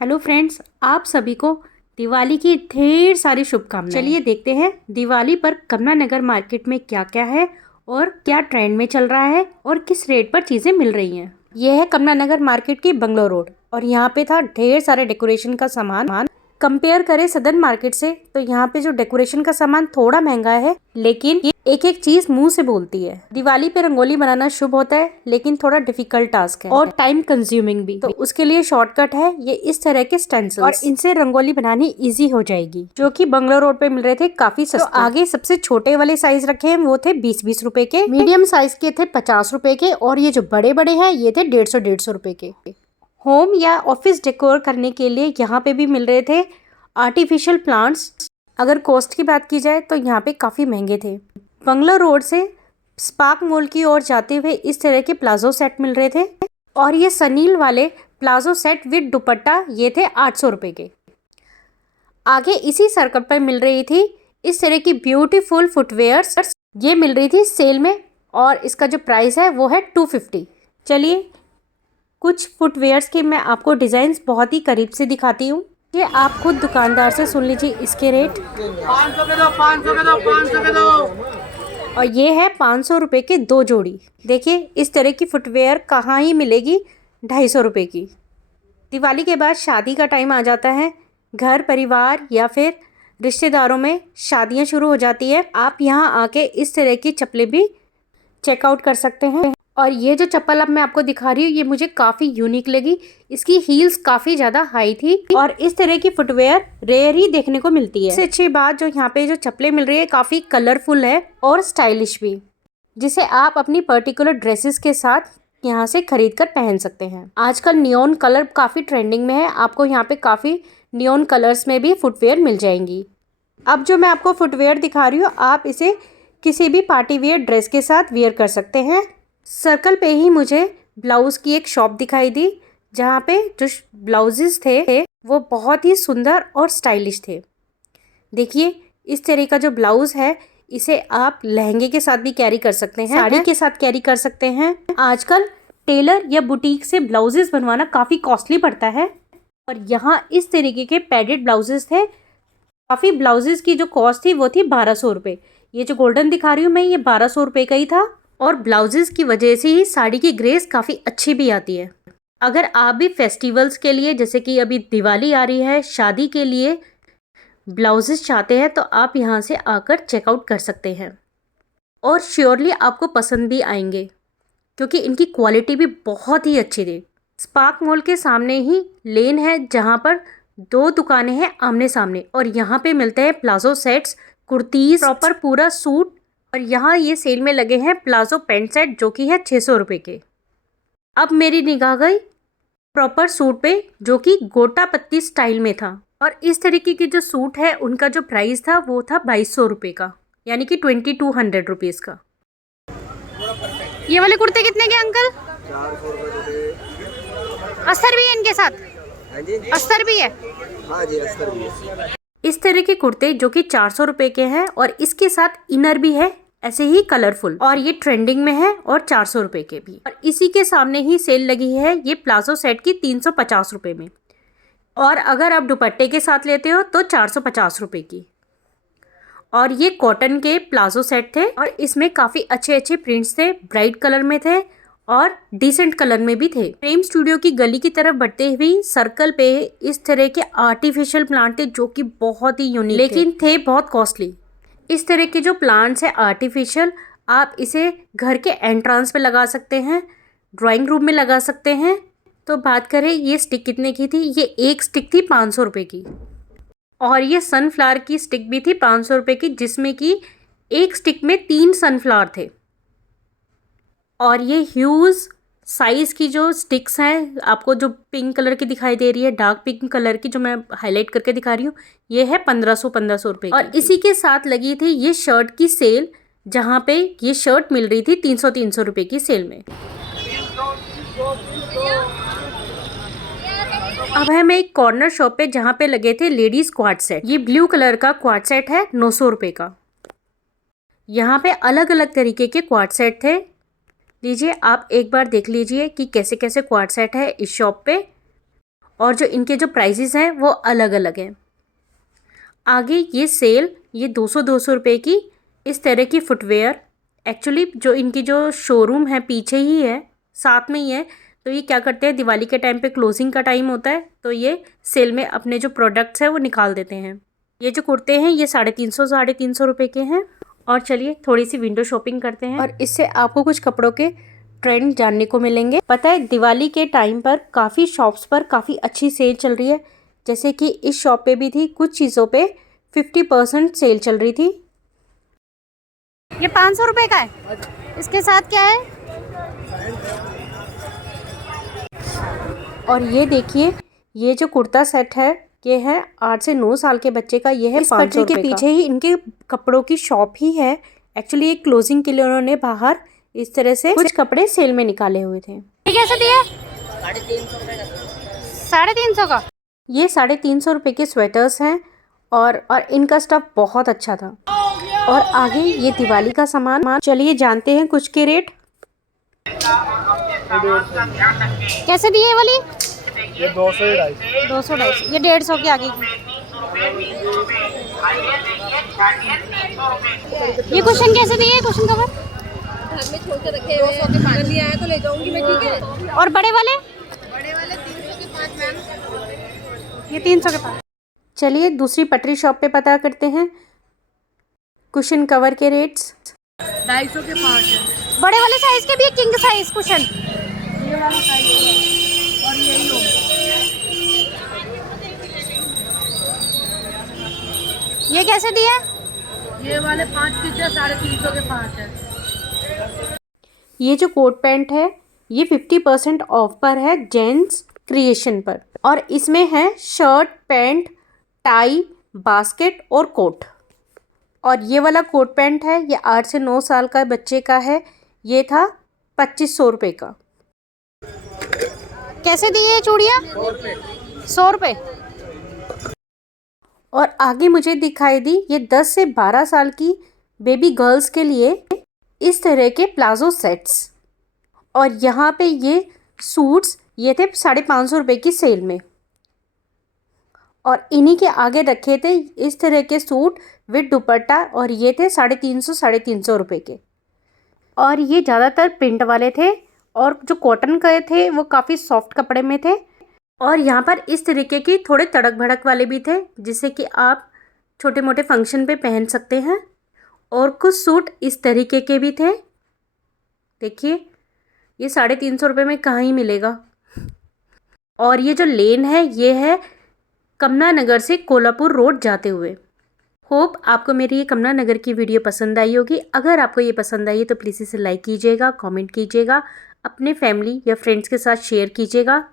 Hello friends, आप सभी को दिवाली की ढेर सारी शुभकामनाएं। चलिए देखते हैं दिवाली पर कमला नगर मार्केट में क्या क्या है और क्या ट्रेंड में चल रहा है और किस रेट पर चीजें मिल रही हैं। यह है कमला नगर मार्केट की बंगलो रोड और यहाँ पे था ढेर सारे डेकोरेशन का सामान। कंपेयर करें सदर्न मार्केट से तो यहाँ पे जो डेकोरेशन का सामान थोड़ा महंगा है, लेकिन ये एक एक चीज मुंह से बोलती है। दिवाली पे रंगोली बनाना शुभ होता है, लेकिन थोड़ा डिफिकल्ट टास्क है और टाइम कंज्यूमिंग भी। तो उसके लिए शॉर्टकट है ये इस तरह के स्टेंसिल्स और इनसे रंगोली बनानी इजी हो जाएगी, जो कि बंगलो रोड पे मिल रहे थे काफी सस्ते। तो आगे सबसे छोटे वाले साइज रखे हैं वो थे 20-20 रुपए के, मीडियम साइज के थे 50 रुपए के और ये जो बड़े बड़े हैं ये थे 150-150 रुपए के। होम या ऑफिस डेकोर करने के लिए यहाँ पे भी मिल रहे थे आर्टिफिशियल प्लांट्स। अगर कॉस्ट की बात की जाए तो यहाँ पे काफ़ी महंगे थे। बंगलो रोड से स्पार्क मॉल की ओर जाते हुए इस तरह के प्लाजो सेट मिल रहे थे और ये सनील वाले प्लाजो सेट विद दुपट्टा ये थे 800 रुपये के। आगे इसी सर्कल पर मिल रही थी इस तरह की ब्यूटीफुल फुटवेयर्स, ये मिल रही थी सेल में और इसका जो प्राइस है वो है 250। चलिए कुछ फुटवेयर्स के मैं आपको डिज़ाइंस बहुत ही करीब से दिखाती हूँ। ये आप खुद दुकानदार से सुन लीजिए इसके रेट। 500 के दो, 500 के दो, 500 के दो। और ये है 500 रुपये के 2 जोड़ी। देखिए इस तरह की फुटवेयर कहाँ ही मिलेगी 250 रुपये की। दिवाली के बाद शादी का टाइम आ जाता है, घर परिवार या फिर रिश्तेदारों में शादियां शुरू हो जाती है। आप यहाँ आके इस तरह की चप्पलें भी चेकआउट कर सकते हैं। और ये जो चप्पल अब मैं आपको दिखा रही हूँ ये मुझे काफ़ी यूनिक लगी। इसकी हील्स काफ़ी ज़्यादा हाई थी और इस तरह की फुटवेयर रेयर ही देखने को मिलती है। इससे अच्छी बात जो यहाँ पे जो चप्पलें मिल रही है काफ़ी कलरफुल है और स्टाइलिश भी, जिसे आप अपनी पर्टिकुलर ड्रेसेस के साथ यहाँ से खरीद कर पहन सकते हैं। आजकल नियॉन कलर काफ़ी ट्रेंडिंग में है, आपको यहाँ पे काफ़ी नियॉन कलर्स में भी फुटवेयर मिल जाएंगी। अब जो मैं आपको फुटवेयर दिखा रही हूँ आप इसे किसी भी पार्टी वेयर ड्रेस के साथ वेयर कर सकते हैं। सर्कल पे ही मुझे ब्लाउज़ की एक शॉप दिखाई दी, जहाँ पे जो ब्लाउजेस थे वो बहुत ही सुंदर और स्टाइलिश थे। देखिए इस तरह का जो ब्लाउज़ है इसे आप लहंगे के साथ भी कैरी कर सकते हैं, साड़ी के साथ कैरी कर सकते हैं। आजकल टेलर या बुटीक से ब्लाउजेस बनवाना काफ़ी कॉस्टली पड़ता है और यहाँ इस तरीके के पैडेड ब्लाउजेस थे। काफ़ी ब्लाउजेस की जो कॉस्ट थी वो थी 1200 रुपये। ये जो गोल्डन दिखा रही हूँ मैं ये 1200 रुपये का ही था और ब्लाउजेस की वजह से ही साड़ी की ग्रेस काफ़ी अच्छी भी आती है। अगर आप भी फेस्टिवल्स के लिए, जैसे कि अभी दिवाली आ रही है, शादी के लिए ब्लाउजेस चाहते हैं तो आप यहाँ से आकर चेकआउट कर सकते हैं और श्योरली आपको पसंद भी आएंगे क्योंकि इनकी क्वालिटी भी बहुत ही अच्छी थी। स्पार्क मॉल के सामने ही लेन है जहाँ पर 2 दुकानें हैं आमने सामने और यहाँ पे मिलते हैं प्लाजो सेट्स, कुर्तीज़, प्रॉपर पूरा सूट। और यहाँ ये सेल में लगे हैं प्लाजो पैंट सेट जो कि है 600 रुपये के। अब मेरी निगाह गई प्रॉपर सूट पे जो कि गोटा पत्ती स्टाइल में था और इस तरीके की जो सूट है उनका जो प्राइस था वो था 2200 रुपये का, यानी कि 2200 रुपीज़ का। ये वाले कुर्ते कितने के अंकल? 400 रुपये। अस्तर भी है इनके साथ? हाँ जी, अस्तर भी है? हाँ जी, अस्तर भी है। इस तरह के कुर्ते जो कि 400 रुपये के हैं और इसके साथ इनर भी है ऐसे ही कलरफुल, और ये ट्रेंडिंग में है और 400 रुपये के भी। और इसी के सामने ही सेल लगी है ये प्लाजो सेट की 350 रुपये में, और अगर आप दुपट्टे के साथ लेते हो तो 450 रुपये की। और ये कॉटन के प्लाजो सेट थे और इसमें काफ़ी अच्छे अच्छे प्रिंट्स थे, ब्राइट कलर में थे और डिसेंट कलर में भी थे। प्रेम स्टूडियो की गली की तरफ बढ़ते हुए सर्कल पे इस तरह के आर्टिफिशियल प्लांट थे जो कि बहुत ही यूनिक लेकिन थे बहुत कॉस्टली। इस तरह के जो प्लांट्स है आर्टिफिशियल, आप इसे घर के एंट्रेंस पे लगा सकते हैं, ड्राइंग रूम में लगा सकते हैं। तो बात करें ये स्टिक कितने की थी, ये एक स्टिक थी 500 रुपये की और ये सनफ्लावर की स्टिक भी थी 500 रुपये की, जिसमें कि एक स्टिक में 3 सनफ्लावर थे। और ये ह्यूज साइज़ की जो स्टिक्स हैं, आपको जो पिंक कलर की दिखाई दे रही है, डार्क पिंक कलर की जो मैं हाईलाइट करके दिखा रही हूँ, ये है 1500 रुपये। और इसी के साथ लगी थी ये शर्ट की सेल, जहाँ पे ये शर्ट मिल रही थी 300 रुपये की सेल में। अब है मैं एक कॉर्नर शॉप पे जहाँ पे लगे थे लेडीज़ क्वाड सेट। ये ब्लू कलर का क्वाड सेट है 900 रुपये का। यहाँ पे अलग अलग तरीके के क्वाड सेट थे। लीजिए आप एक बार देख लीजिए कि कैसे कैसे क्वाड सेट है इस शॉप पे। और जो इनके जो प्राइजेस हैं वो अलग अलग हैं। आगे ये सेल, ये 200 रुपये की इस तरह की फुटवेयर, एक्चुअली जो इनकी जो शोरूम है पीछे ही है, साथ में ही है। तो ये क्या करते हैं, दिवाली के टाइम पे क्लोजिंग का टाइम होता है तो ये सेल में अपने जो प्रोडक्ट्स हैं वो निकाल देते हैं। ये जो कुर्ते हैं ये 350 रुपये के हैं। और चलिए थोड़ी सी विंडो शॉपिंग करते हैं और इससे आपको कुछ कपड़ों के ट्रेंड जानने को मिलेंगे। पता है दिवाली के टाइम पर काफ़ी शॉप्स पर काफ़ी अच्छी सेल चल रही है, जैसे कि इस शॉप पे भी थी, कुछ चीज़ों पे 50% सेल चल रही थी। ये 500 रुपये का है, इसके साथ क्या है? और ये देखिए, ये जो कुर्ता सेट है ये है 8 से 9 साल के बच्चे का। ये है 500 रुपये का। के पीछे ही इनके कपड़ों की शॉप ही है। एक्चुअली एक क्लोजिंग के लिए उन्होंने बाहर इस तरह से कुछ कपड़े सेल में निकाले हुए थे। ये कैसे दिया? 350 का। ये 350 रुपये के स्वेटर्स हैं और इनका स्टफ बहुत अच्छा था। और आगे ये दिवाली का सामान, चलिए जानते हैं कुछ के रेट। कैसे दिए वाली? ये 200 200 ये 150 के आगे की। ये कुशन कैसे दिए? कुशन कवर घर में छोड़ के रखे हुए हैं, अगर नहीं आया तो ले जाऊंगी मैं, ठीक है। और बड़े वाले 300 के 5 मैम। ये 300 के 5। चलिए दूसरी पटरी शॉप पे पता करते हैं कुशन कवर के रेट्स। 250 के 5 है। बड़े वाले साइज के भी है, किंग साइज कुशन। ये वाला साइज और यही हो। ये कैसे दिए? ये वाले 5 पीस है, 350 के 5 है। ये जो कोट पैंट है ये 50% ऑफ पर है जेंट्स क्रिएशन पर, और इसमें है शर्ट, पैंट, टाई, बास्केट और कोट। और ये वाला कोट पैंट है ये 8 से 9 साल का बच्चे का है, ये था 2500 रुपये का। कैसे दिए चूड़ियाँ? 100 रुपये। और आगे मुझे दिखाई दी ये 10 से 12 साल की बेबी गर्ल्स के लिए इस तरह के प्लाजो सेट्स। और यहाँ पे ये सूट्स ये थे 550 रुपये की सेल में। और इन्हीं के आगे रखे थे इस तरह के सूट विद दुपट्टा, और ये थे 350 रुपये के। और ये ज़्यादातर प्रिंट वाले थे, और जो कॉटन के थे वो काफ़ी सॉफ्ट कपड़े में थे। और यहाँ पर इस तरीके की थोड़े तड़क भड़क वाले भी थे, जिससे कि आप छोटे मोटे फंक्शन पे पहन सकते हैं। और कुछ सूट इस तरीके के भी थे, देखिए ये 350 रुपये में कहाँ ही मिलेगा। और ये जो लेन है ये है कमला नगर से कोल्हापुर रोड जाते हुए। होप आपको मेरी ये कमला नगर की वीडियो पसंद आई होगी। अगर आपको ये पसंद आई है तो प्लीज़ इसे लाइक कीजिएगा, कमेंट कीजिएगा, अपने फैमिली या फ्रेंड्स के साथ शेयर कीजिएगा।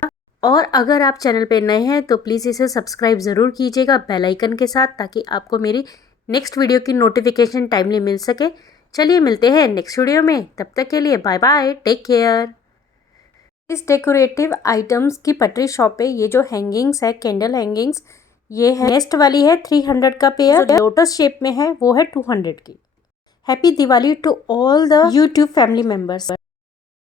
और अगर आप चैनल पे नए हैं तो प्लीज़ इसे सब्सक्राइब ज़रूर कीजिएगा बेल आइकन के साथ, ताकि आपको मेरी नेक्स्ट वीडियो की नोटिफिकेशन टाइमली मिल सके। चलिए मिलते हैं नेक्स्ट वीडियो में, तब तक के लिए बाय बाय, टेक केयर। इस डेकोरेटिव आइटम्स की पटरी शॉप पे ये जो हैंगिंग्स है, कैंडल हैंगिंग्स, ये है नेस्ट वाली है 300 का पेयर, लोटस शेप में है वो है 200 की। Happy Diwali to all the YouTube family members.